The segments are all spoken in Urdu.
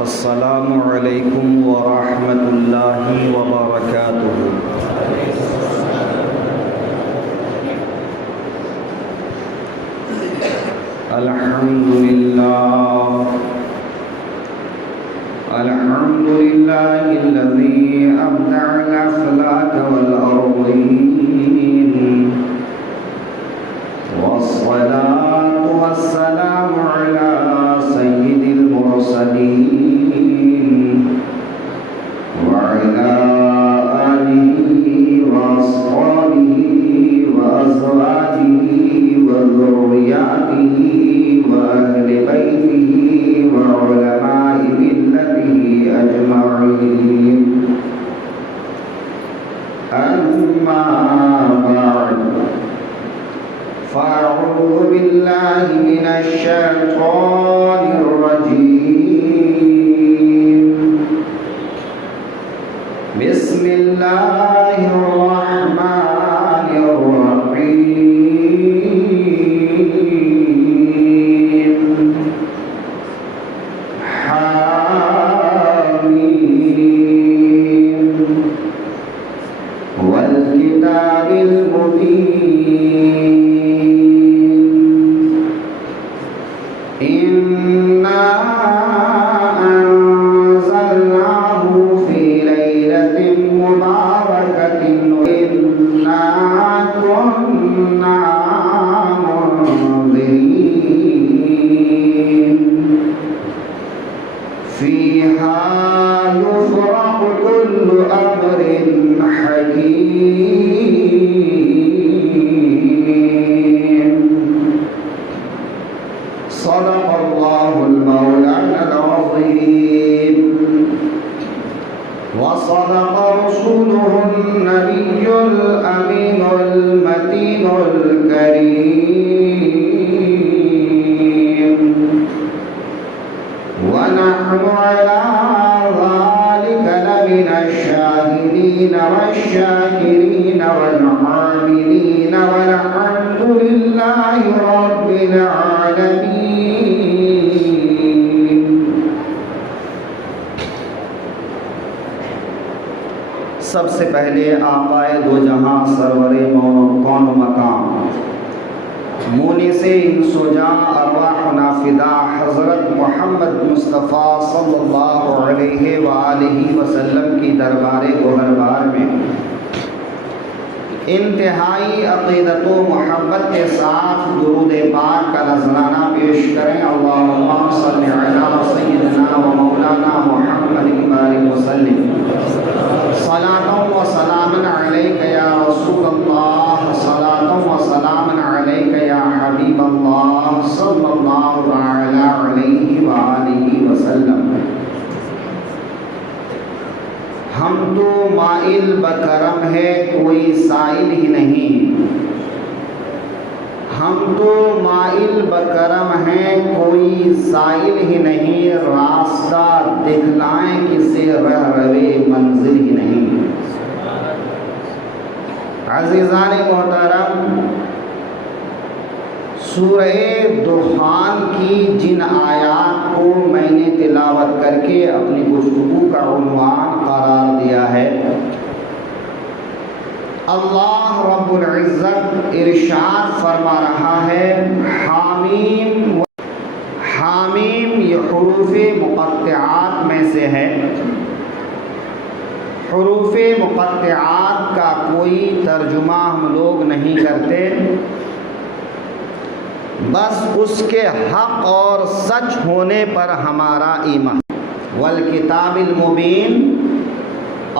السلام علیکم ورحمۃ اللہ وبرکاتہ۔ الحمد للہ الذی ابدع الافلاک والارضین، والصلاة والسلام علی سید المرسلین وعلى آله وأصحابه وأزواجه وذرياته وأهل بيته وعلماء ملته أجمعين، أما بعد، فأعوذ بالله من الشيطان الرجيم، بسم الله الرحمن الرحيم، حاميم والكتاب المبين، إنا أنزلناه في ليلة مباركة إنا كنا منذرين فيها يفرق كل أمر حكيم، صدق الله المولانا العظيم، وصدق رسوله النبي الأمين المتين الكريم، ونحن على ذلك لمن الشاهدين والشاكرين والعاملين، والحمد لله رب العالمين۔ سب سے پہلے آقائے دو جہاں سرور کون و مقام مونس انس و جاں ارواح نافدہ حضرت محمد مصطفیٰ صلی اللہ علیہ وآلہ وسلم کی دربار گوہربار میں انتہائی عقیدت و محبت کے ساتھ درود پاک کا نذرانہ پیش کریں۔ اللہم صل علی سیدنا و مولانا محمد بارک وسلم، صلاۃ و سلام علیک یا رسول اللہ، صلاۃ و سلام علیک یا حبیب اللہ صلی اللہ علیہ وآلہ وسلم۔ ہم تو مائل بکرم ہے کوئی سائل ہی نہیں، ہم تو مائل بکرم ہیں کوئی سائل ہی نہیں، راستہ دکھلائیں کسے رہ روے منزل ہی نہیں۔ عزیزان محترم، سورہ دخان کی جن آیات کو میں نے تلاوت کر کے اپنی گفتگو کا عنوان قرار دیا ہے، اللہ رب العزت ارشاد فرما رہا ہے حامیم۔ حامیم یہ حروف مقطعات میں سے ہے۔ حروف مقطعات کا کوئی ترجمہ ہم لوگ نہیں کرتے، بس اس کے حق اور سچ ہونے پر ہمارا ایمان۔ والکتاب المبین،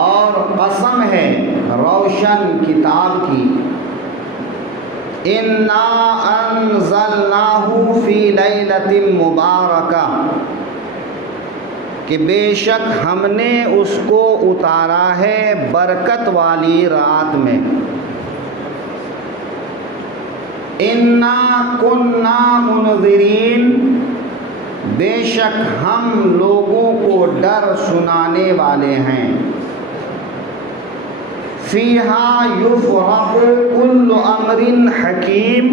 اور قسم ہے روشن کتاب کی، انا انزلناہ فی لیلۃ مبارکہ، کہ بے شک ہم نے اس کو اتارا ہے برکت والی رات میں۔ انا کنا منذرین، بے شک ہم لوگوں کو ڈر سنانے والے ہیں۔ فیہا یفرق کل امر حکیم،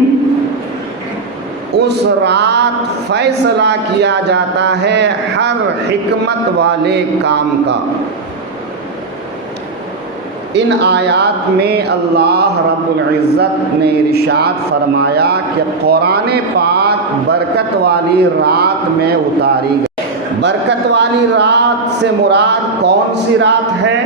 اس رات فیصلہ کیا جاتا ہے ہر حکمت والے کام کا۔ ان آیات میں اللہ رب العزت نے ارشاد فرمایا کہ قرآن پاک برکت والی رات میں اتاری گئی۔ برکت والی رات سے مراد کون سی رات ہے؟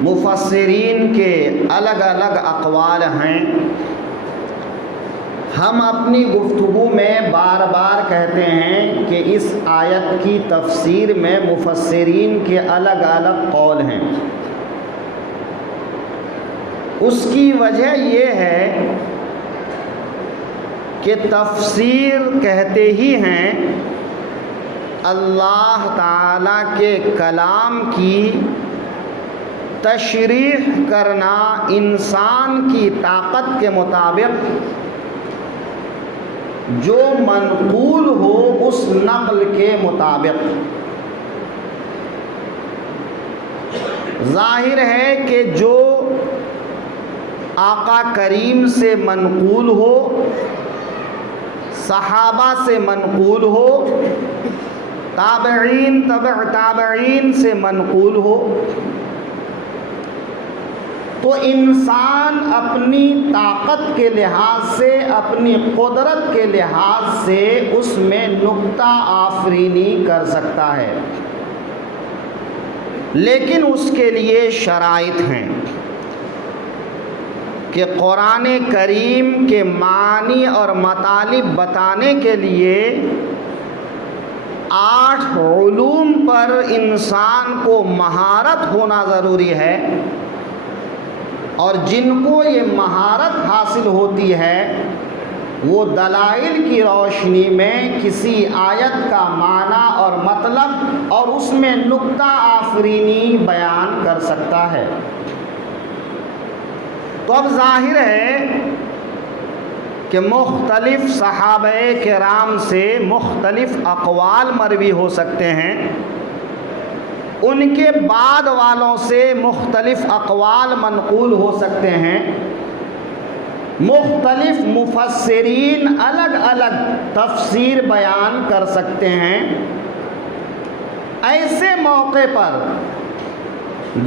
مفسرین کے الگ الگ اقوال ہیں۔ ہم اپنی گفتگو میں بار بار کہتے ہیں کہ اس آیت کی تفسیر میں مفسرین کے الگ الگ قول ہیں۔ اس کی وجہ یہ ہے کہ تفسیر کہتے ہی ہیں اللہ تعالیٰ کے کلام کی تشریح کرنا انسان کی طاقت کے مطابق جو منقول ہو اس نقل کے مطابق۔ ظاہر ہے کہ جو آقا کریم سے منقول ہو، صحابہ سے منقول ہو، تابعین تبع تابعین سے منقول ہو، تو انسان اپنی طاقت کے لحاظ سے، اپنی قدرت کے لحاظ سے اس میں نقطہ آفرینی کر سکتا ہے، لیکن اس کے لیے شرائط ہیں کہ قرآن کریم کے معنی اور مطالب بتانے کے لیے 8 علوم پر انسان کو مہارت ہونا ضروری ہے، اور جن کو یہ مہارت حاصل ہوتی ہے وہ دلائل کی روشنی میں کسی آیت کا معنی اور مطلب اور اس میں نقطہ آفرینی بیان کر سکتا ہے۔ تو اب ظاہر ہے کہ مختلف صحابہ کرام سے مختلف اقوال مروی ہو سکتے ہیں، ان کے بعد والوں سے مختلف اقوال منقول ہو سکتے ہیں، مختلف مفسرین الگ الگ تفسیر بیان کر سکتے ہیں۔ ایسے موقع پر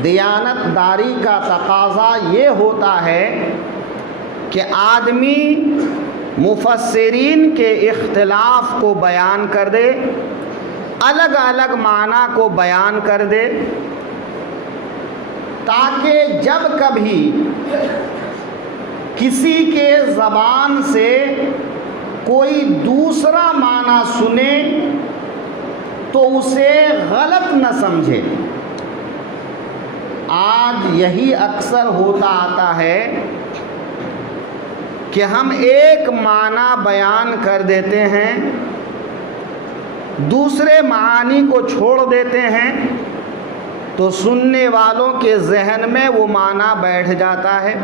دیانت داری کا تقاضا یہ ہوتا ہے کہ آدمی مفسرین کے اختلاف کو بیان کر دے، الگ الگ معنی کو بیان کر دے، تاکہ جب کبھی کسی کے زبان سے کوئی دوسرا معنی سنے تو اسے غلط نہ سمجھے۔ آج یہی اکثر ہوتا آتا ہے کہ ہم ایک معنی بیان کر دیتے ہیں، دوسرے معانی کو چھوڑ دیتے ہیں، تو سننے والوں کے ذہن میں وہ معنی بیٹھ جاتا ہے۔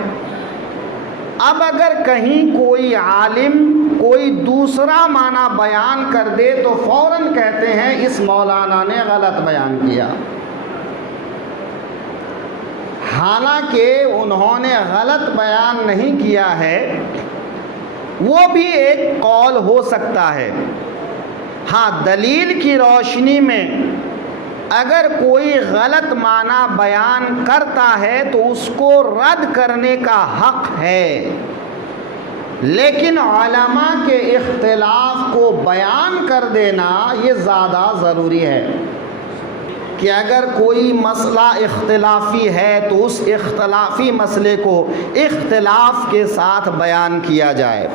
اب اگر کہیں کوئی عالم کوئی دوسرا معنی بیان کر دے تو فوراً کہتے ہیں اس مولانا نے غلط بیان کیا، حالانکہ انہوں نے غلط بیان نہیں کیا ہے۔ وہ بھی ایک قول ہو سکتا ہے۔ ہاں، دلیل کی روشنی میں اگر کوئی غلط معنی بیان کرتا ہے تو اس کو رد کرنے کا حق ہے، لیکن علماء کے اختلاف کو بیان کر دینا یہ زیادہ ضروری ہے کہ اگر کوئی مسئلہ اختلافی ہے تو اس اختلافی مسئلے کو اختلاف کے ساتھ بیان کیا جائے۔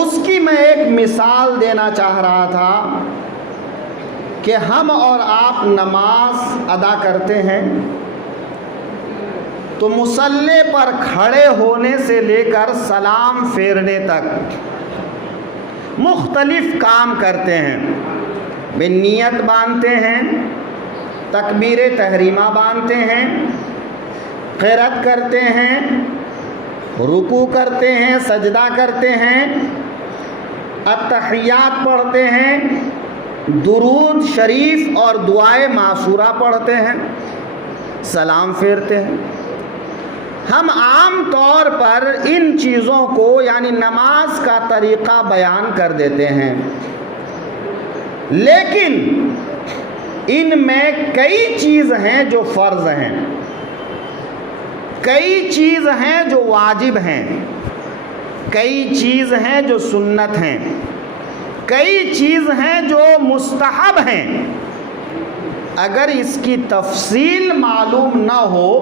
اس کی میں ایک مثال دینا چاہ رہا تھا کہ ہم اور آپ نماز ادا کرتے ہیں تو مصلی پر کھڑے ہونے سے لے کر سلام پھیرنے تک مختلف کام کرتے ہیں۔ نیت باندھتے ہیں، تکبیر تحریمہ باندھتے ہیں، قرأت کرتے ہیں، رکوع کرتے ہیں، سجدہ کرتے ہیں، التحیات پڑھتے ہیں، درود شریف اور دعائے معصورہ پڑھتے ہیں، سلام پھیرتے ہیں۔ ہم عام طور پر ان چیزوں کو یعنی نماز کا طریقہ بیان کر دیتے ہیں، لیکن ان میں کئی چیز ہیں جو فرض ہیں، کئی چیز ہیں جو واجب ہیں، کئی چیز ہیں جو سنت ہیں، کئی چیز ہیں جو مستحب ہیں۔ اگر اس کی تفصیل معلوم نہ ہو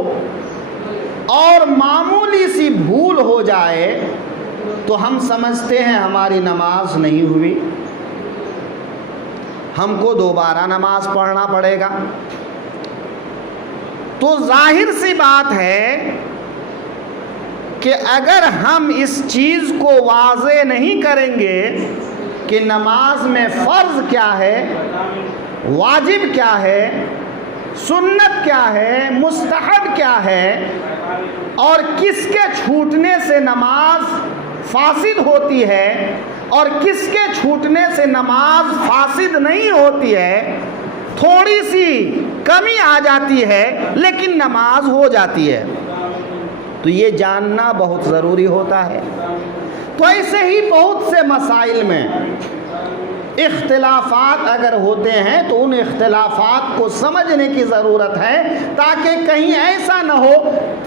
اور معمولی سی بھول ہو جائے تو ہم سمجھتے ہیں ہماری نماز نہیں ہوئی، ہم کو دوبارہ نماز پڑھنا پڑے گا۔ تو ظاہر سی بات ہے کہ اگر ہم اس چیز کو واضح نہیں کریں گے کہ نماز میں فرض کیا ہے، واجب کیا ہے، سنت کیا ہے، مستحب کیا ہے، اور کس کے چھوٹنے سے نماز فاسد ہوتی ہے اور کس کے چھوٹنے سے نماز فاسد نہیں ہوتی ہے، تھوڑی سی کمی آ جاتی ہے لیکن نماز ہو جاتی ہے، تو یہ جاننا بہت ضروری ہوتا ہے۔ تو ایسے ہی بہت سے مسائل میں اختلافات اگر ہوتے ہیں تو ان اختلافات کو سمجھنے کی ضرورت ہے، تاکہ کہیں ایسا نہ ہو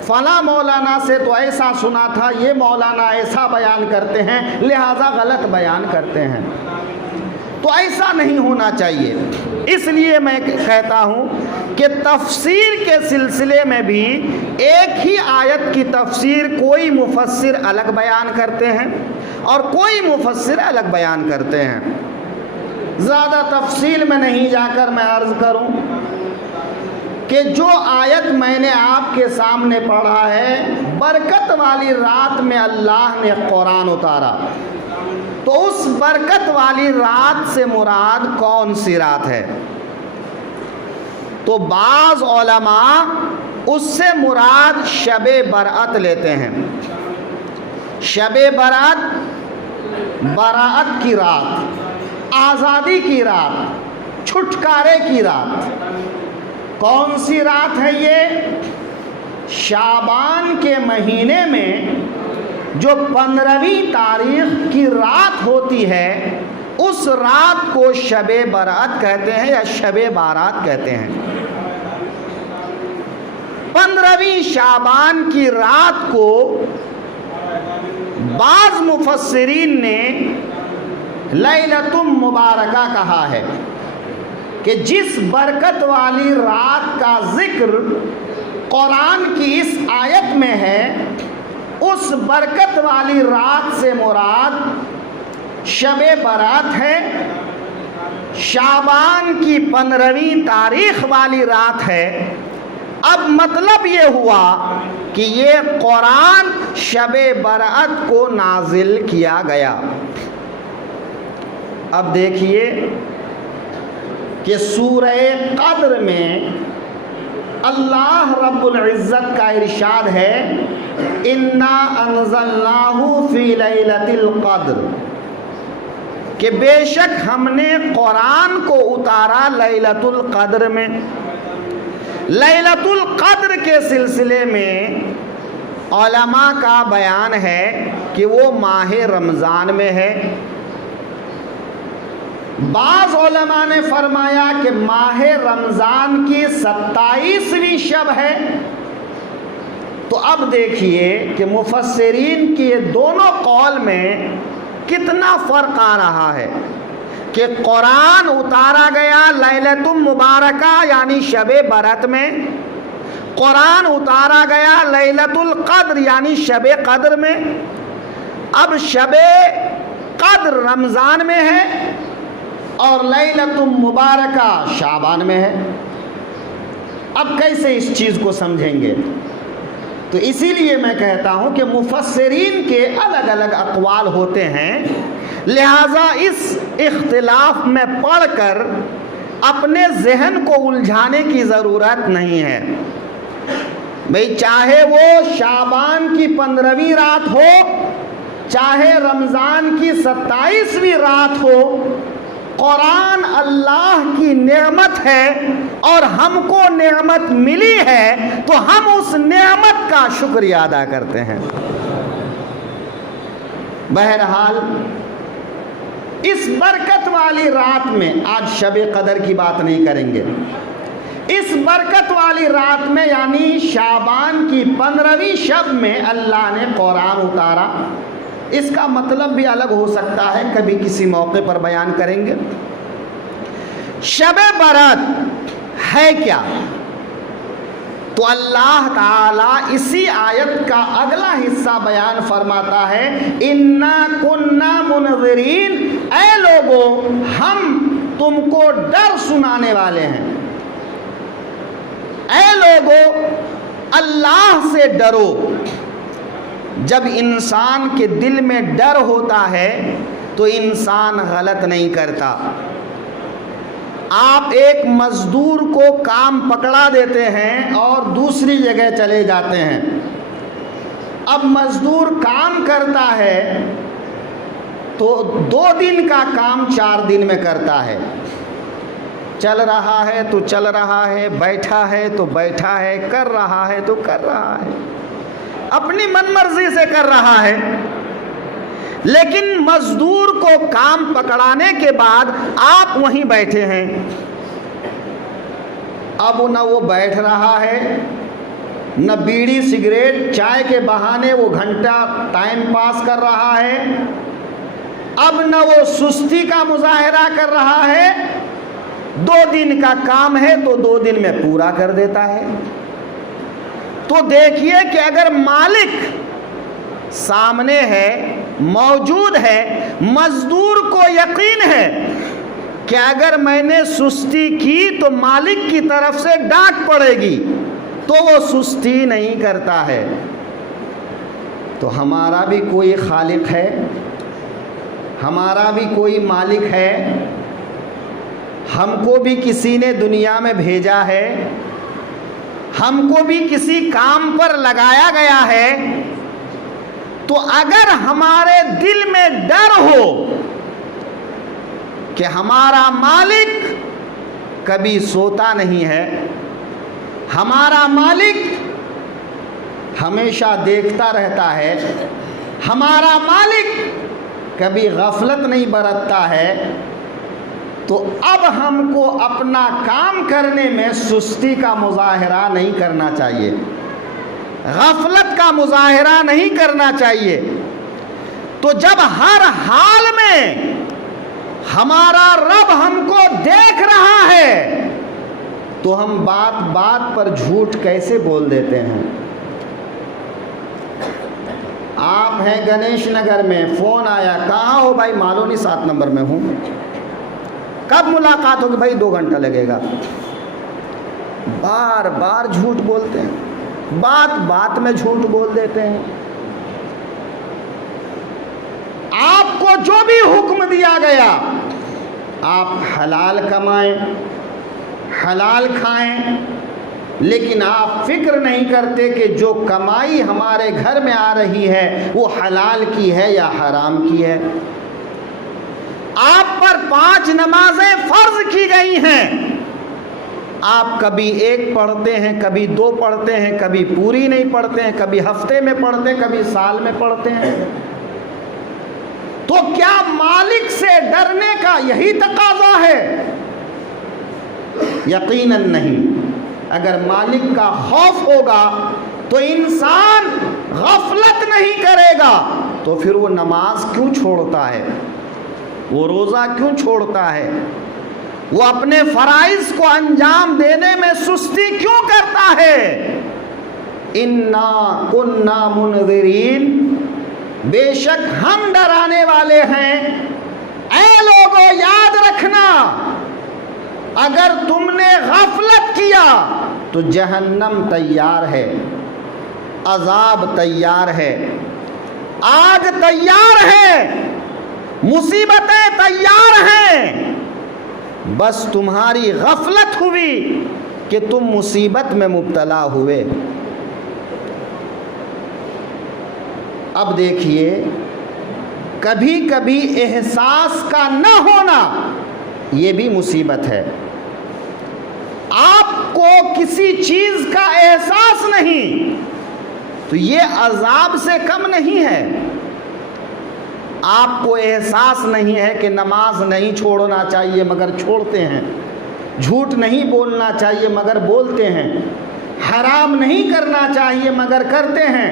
فلاں مولانا سے تو ایسا سنا تھا، یہ مولانا ایسا بیان کرتے ہیں لہذا غلط بیان کرتے ہیں۔ تو ایسا نہیں ہونا چاہیے۔ اس لیے میں کہتا ہوں کہ تفسیر کے سلسلے میں بھی ایک ہی آیت کی تفسیر کوئی مفسر الگ بیان کرتے ہیں اور کوئی مفسر الگ بیان کرتے ہیں۔ زیادہ تفصیل میں نہیں جا کر میں عرض کروں کہ جو آیت میں نے آپ کے سامنے پڑھا ہے، برکت والی رات میں اللہ نے قرآن اتارا، تو اس برکت والی رات سے مراد کون سی رات ہے؟ تو بعض علماء اس سے مراد شب برأت لیتے ہیں۔ شب برأت براءت کی رات، آزادی کی رات، چھٹکارے کی رات۔ کون سی رات ہے یہ؟ شعبان کے مہینے میں جو 15ویں تاریخ کی رات ہوتی ہے، اس رات کو شب برأت کہتے ہیں یا شب بارات کہتے ہیں۔ 15ویں شعبان کی رات کو بعض مفسرین نے لیلۃ مبارکہ کہا ہے کہ جس برکت والی رات کا ذکر قرآن کی اس آیت میں ہے، اس برکت والی رات سے مراد شب برات ہے، شعبان کی 15ویں تاریخ والی رات ہے۔ اب مطلب یہ ہوا کہ یہ قرآن شب برات کو نازل کیا گیا۔ اب دیکھیے کہ سورہ قدر میں اللہ رب العزت کا ارشاد ہے، اِنَّا أَنزَلْنَاهُ فِي لَيْلَةِ الْقَدْرِ، کہ بے شک ہم نے قرآن کو اتارا لیلۃ القدر میں۔ لیلۃ القدر کے سلسلے میں علماء کا بیان ہے کہ وہ ماہ رمضان میں ہے۔ بعض علماء نے فرمایا کہ ماہ رمضان کی 27ویں شب ہے۔ تو اب دیکھیے کہ مفسرین کی یہ دونوں قول میں کتنا فرق آ رہا ہے کہ قرآن اتارا گیا لیلۃ مبارکہ یعنی شب برات میں، قرآن اتارا گیا لیلۃ القدر یعنی شب قدر میں۔ اب شب قدر رمضان میں ہے اور لیلۃ مبارکہ شعبان میں ہے۔ اب کیسے اس چیز کو سمجھیں گے؟ تو اسی لیے میں کہتا ہوں کہ مفسرین کے الگ الگ اقوال ہوتے ہیں، لہٰذا اس اختلاف میں پڑھ کر اپنے ذہن کو الجھانے کی ضرورت نہیں ہے۔ بھئی چاہے وہ شعبان کی 15ویں رات ہو، چاہے رمضان کی 27ویں رات ہو، قرآن اللہ کی نعمت ہے اور ہم کو نعمت ملی ہے تو ہم اس نعمت کا شکریہ ادا کرتے ہیں۔ بہرحال اس برکت والی رات میں، آج شب قدر کی بات نہیں کریں گے، اس برکت والی رات میں یعنی شعبان کی 15ویں شب میں اللہ نے قرآن اتارا۔ اس کا مطلب بھی الگ ہو سکتا ہے، کبھی کسی موقع پر بیان کریں گے۔ شب برات ہے کیا؟ تو اللہ تعالی اسی آیت کا اگلا حصہ بیان فرماتا ہے، اِنَّا كُنَّا مُنذِرِينَ، اے لوگو ہم تم کو ڈر سنانے والے ہیں۔ اے لوگو اللہ سے ڈرو۔ جب انسان کے دل میں ڈر ہوتا ہے تو انسان غلط نہیں کرتا۔ آپ ایک مزدور کو کام پکڑا دیتے ہیں اور دوسری جگہ چلے جاتے ہیں۔ اب مزدور کام کرتا ہے تو 2 دن کا کام 4 دن میں کرتا ہے، چل رہا ہے تو چل رہا ہے، بیٹھا ہے تو بیٹھا ہے، کر رہا ہے تو کر رہا ہے، اپنی من مرضی سے کر رہا ہے۔ لیکن مزدور کو کام پکڑانے کے بعد آپ وہیں بیٹھے ہیں، اب نہ وہ بیٹھ رہا ہے، نہ بیڑی سگریٹ چائے کے بہانے وہ گھنٹہ ٹائم پاس کر رہا ہے، اب نہ وہ سستی کا مظاہرہ کر رہا ہے۔ 2 دن کا کام ہے تو 2 دن میں پورا کر دیتا ہے۔ تو دیکھیے کہ اگر مالک سامنے ہے، موجود ہے، مزدور کو یقین ہے کہ اگر میں نے سستی کی تو مالک کی طرف سے ڈانٹ پڑے گی، تو وہ سستی نہیں کرتا ہے۔ تو ہمارا بھی کوئی خالق ہے، ہمارا بھی کوئی مالک ہے، ہم کو بھی کسی نے دنیا میں بھیجا ہے، ہم کو بھی کسی کام پر لگایا گیا ہے۔ تو اگر ہمارے دل میں ڈر ہو کہ ہمارا مالک کبھی سوتا نہیں ہے، ہمارا مالک ہمیشہ دیکھتا رہتا ہے، ہمارا مالک کبھی غفلت نہیں برتتا ہے، تو اب ہم کو اپنا کام کرنے میں سستی کا مظاہرہ نہیں کرنا چاہیے، غفلت کا مظاہرہ نہیں کرنا چاہیے۔ تو جب ہر حال میں ہمارا رب ہم کو دیکھ رہا ہے تو ہم بات بات پر جھوٹ کیسے بول دیتے ہیں؟ آپ ہیں گنیش نگر میں، فون آیا، کہاں ہو بھائی؟ مالونی 7 نمبر میں ہوں۔ کب ملاقات ہوگی؟ بھائی 2 گھنٹہ لگے گا۔ بار بار جھوٹ بولتے ہیں، بات بات میں جھوٹ بول دیتے ہیں۔ آپ کو جو بھی حکم دیا گیا آپ حلال کمائیں، حلال کھائیں، لیکن آپ فکر نہیں کرتے کہ جو کمائی ہمارے گھر میں آ رہی ہے وہ حلال کی ہے یا حرام کی ہے۔ آپ پر 5 نمازیں فرض کی گئی ہیں، آپ کبھی 1 پڑھتے ہیں، کبھی 2 پڑھتے ہیں، کبھی پوری نہیں پڑھتے ہیں، کبھی ہفتے میں پڑھتے ہیں، کبھی سال میں پڑھتے ہیں۔ تو کیا مالک سے ڈرنے کا یہی تقاضا ہے؟ یقیناً نہیں۔ اگر مالک کا خوف ہوگا تو انسان غفلت نہیں کرے گا، تو پھر وہ نماز کیوں چھوڑتا ہے؟ وہ روزہ کیوں چھوڑتا ہے؟ وہ اپنے فرائض کو انجام دینے میں سستی کیوں کرتا ہے؟ اِنَّا كُنَّا مُنذِرِينَ، بے شک ہم ڈرانے والے ہیں۔ اے لوگوں یاد رکھنا، اگر تم نے غفلت کیا تو جہنم تیار ہے، عذاب تیار ہے، آگ تیار ہے، مصیبتیں تیار ہیں۔ بس تمہاری غفلت ہوئی کہ تم مصیبت میں مبتلا ہوئے۔ اب دیکھیے، کبھی کبھی احساس کا نہ ہونا یہ بھی مصیبت ہے۔ آپ کو کسی چیز کا احساس نہیں تو یہ عذاب سے کم نہیں ہے۔ آپ کو احساس نہیں ہے کہ نماز نہیں چھوڑنا چاہیے مگر چھوڑتے ہیں، جھوٹ نہیں بولنا چاہیے مگر بولتے ہیں، حرام نہیں کرنا چاہیے مگر کرتے ہیں،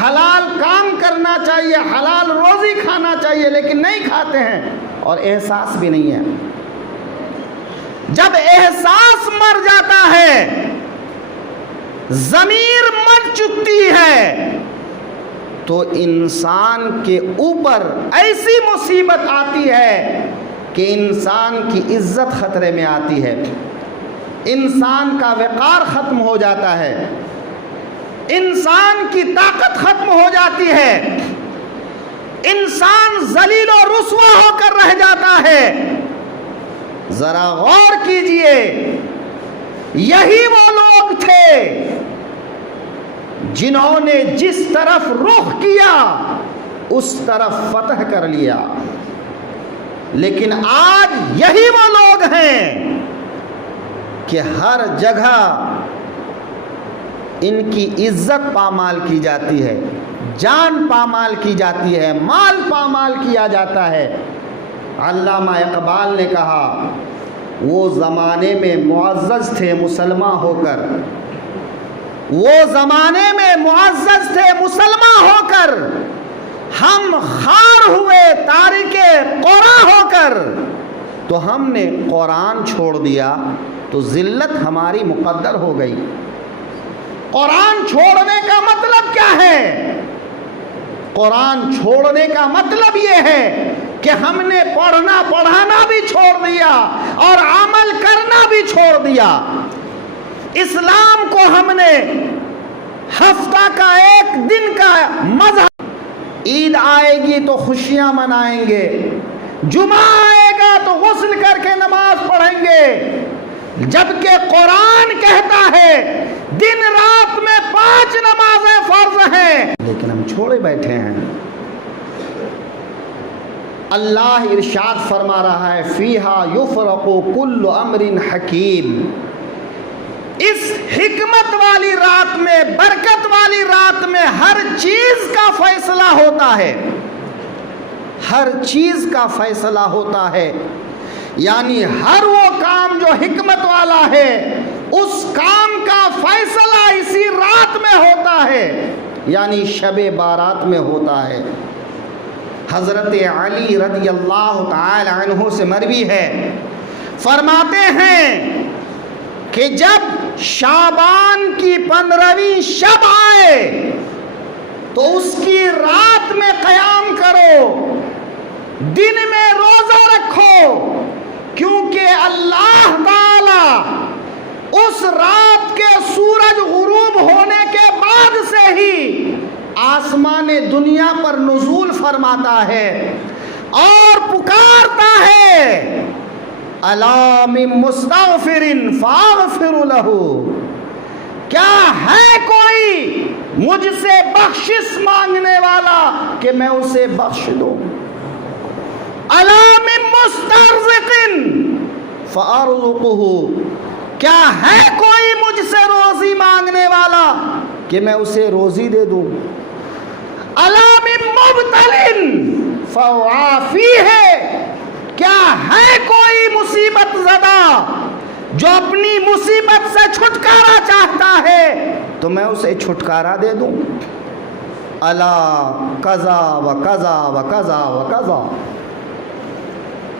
حلال کام کرنا چاہیے، حلال روزی کھانا چاہیے لیکن نہیں کھاتے ہیں، اور احساس بھی نہیں ہے۔ جب احساس مر جاتا ہے، ضمیر مر چکتی ہے، تو انسان کے اوپر ایسی مصیبت آتی ہے کہ انسان کی عزت خطرے میں آتی ہے، انسان کا وقار ختم ہو جاتا ہے، انسان کی طاقت ختم ہو جاتی ہے، انسان ذلیل و رسوا ہو کر رہ جاتا ہے۔ ذرا غور کیجئے، یہی وہ لوگ تھے جنہوں نے جس طرف رخ کیا اس طرف فتح کر لیا، لیکن آج یہی وہ لوگ ہیں کہ ہر جگہ ان کی عزت پامال کی جاتی ہے، جان پامال کی جاتی ہے، مال پامال کیا جاتا ہے۔ علامہ اقبال نے کہا وہ زمانے میں معزز تھے مسلمان ہو کر، وہ زمانے میں معزز تھے مسلمان ہو کر، ہم خار ہوئے تارک قرآن ہو کر، تو ہم نے قرآن چھوڑ دیا تو ذلت ہماری مقدر ہو گئی۔ قرآن چھوڑنے کا مطلب کیا ہے؟ قرآن چھوڑنے کا مطلب یہ ہے کہ ہم نے پڑھنا پڑھانا بھی چھوڑ دیا اور عمل کرنا بھی چھوڑ دیا۔ اسلام کو ہم نے ہفتہ کا ایک دن کا مذہب، عید آئے گی تو خوشیاں منائیں گے، جمعہ آئے گا تو غسل کر کے نماز پڑھیں گے، جبکہ قرآن کہتا ہے دن رات میں 5 نمازیں فرض ہیں، لیکن ہم چھوڑے بیٹھے ہیں۔ اللہ ارشاد فرما رہا ہے فیہا یفرق کل امر حکیم، اس حکمت والی رات میں، برکت والی رات میں ہر چیز کا فیصلہ ہوتا ہے، ہر چیز کا فیصلہ ہوتا ہے، یعنی ہر وہ کام جو حکمت والا ہے اس کام کا فیصلہ اسی رات میں ہوتا ہے، یعنی شب بارات میں ہوتا ہے۔ حضرت علی رضی اللہ تعالی عنہ سے مروی ہے، فرماتے ہیں کہ جب شعبان کی 15ویں شب آئے تو اس کی رات میں قیام کرو، دن میں روزہ رکھو، کیونکہ اللہ تعالی اس رات کے سورج غروب ہونے کے بعد سے ہی آسمان دنیا پر نزول فرماتا ہے اور پکارتا ہے الا من مستغفر فاغفر لہ، کیا ہے کوئی مجھ سے بخشش مانگنے والا کہ میں اسے بخش دوں، الا من مسترزق فارزقہ، کیا ہے کوئی مجھ سے روزی مانگنے والا کہ میں اسے روزی دے دوں، الا من مبتل فعافیہ، کیا ہے کوئی مصیبت زدہ جو اپنی مصیبت سے چھٹکارا چاہتا ہے تو میں اسے چھٹکارا دے دوں، الا قضا و قضا و قضا و قضا،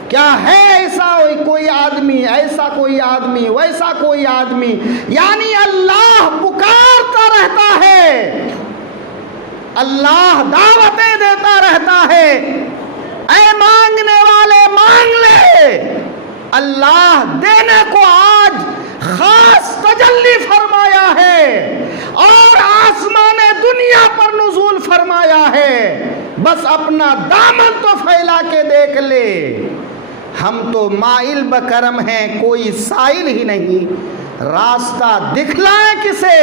کیا ہے ایسا کوئی آدمی، ایسا کوئی آدمی، ویسا کوئی آدمی، یعنی اللہ پکارتا رہتا ہے، اللہ دعوتیں دیتا رہتا ہے، اے مانگنے والے مانگ لے، اللہ دینے کو آج خاص تجلی فرمایا ہے اور آسمان دنیا پر نزول فرمایا ہے، بس اپنا دامن تو پھیلا کے دیکھ لے، ہم تو مائل بکرم ہیں، کوئی سائل ہی نہیں، راستہ دکھلائے کسے،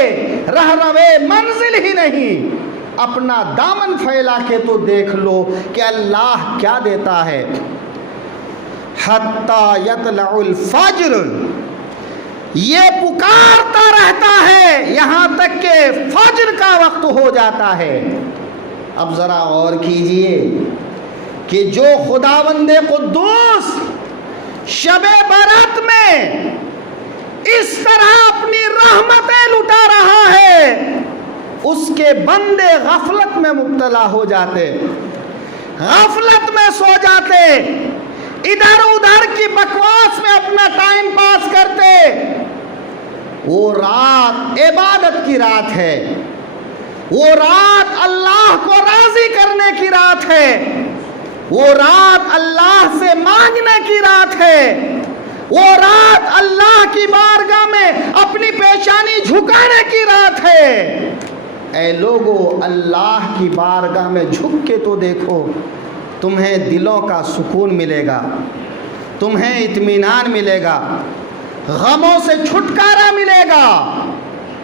رہ روے منزل ہی نہیں، اپنا دامن پھیلا کے تو دیکھ لو کہ اللہ کیا دیتا ہے۔ حتی یطلع الفجر، یہ پکارتا رہتا ہے یہاں تک کہ فجر کا وقت ہو جاتا ہے۔ اب ذرا غور کیجئے کہ جو خداوند قدوس شب برات میں اس طرح اپنی رحمتیں لٹا رہا ہے، اس کے بندے غفلت میں مبتلا ہو جاتے، غفلت میں سو جاتے، ادھر ادھر کی بکواس میں اپنا ٹائم پاس کرتے۔ وہ رات عبادت کی رات ہے، وہ رات اللہ کو راضی کرنے کی رات ہے، وہ رات اللہ سے مانگنے کی رات ہے، وہ رات اللہ کی بارگاہ میں اپنی پیشانی جھکانے کی رات ہے۔ اے لوگو، اللہ کی بارگاہ میں جھک کے تو دیکھو، تمہیں دلوں کا سکون ملے گا، تمہیں اطمینان ملے گا، غموں سے چھٹکارا ملے گا۔